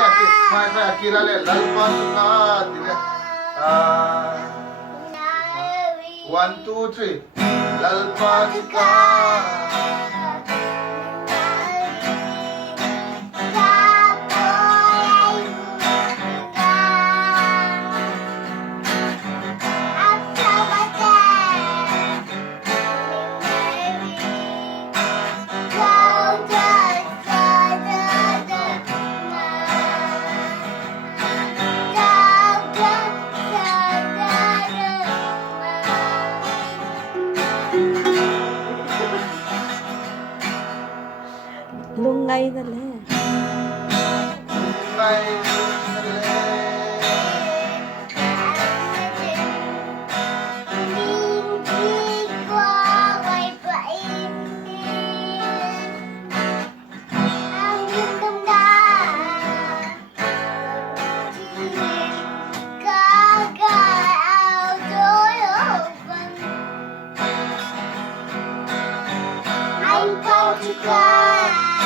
kaya kirale lalpan ka dire. 1, 2, 3. lalpan ka. Lungay na lang. Lungay na I'm going to cry.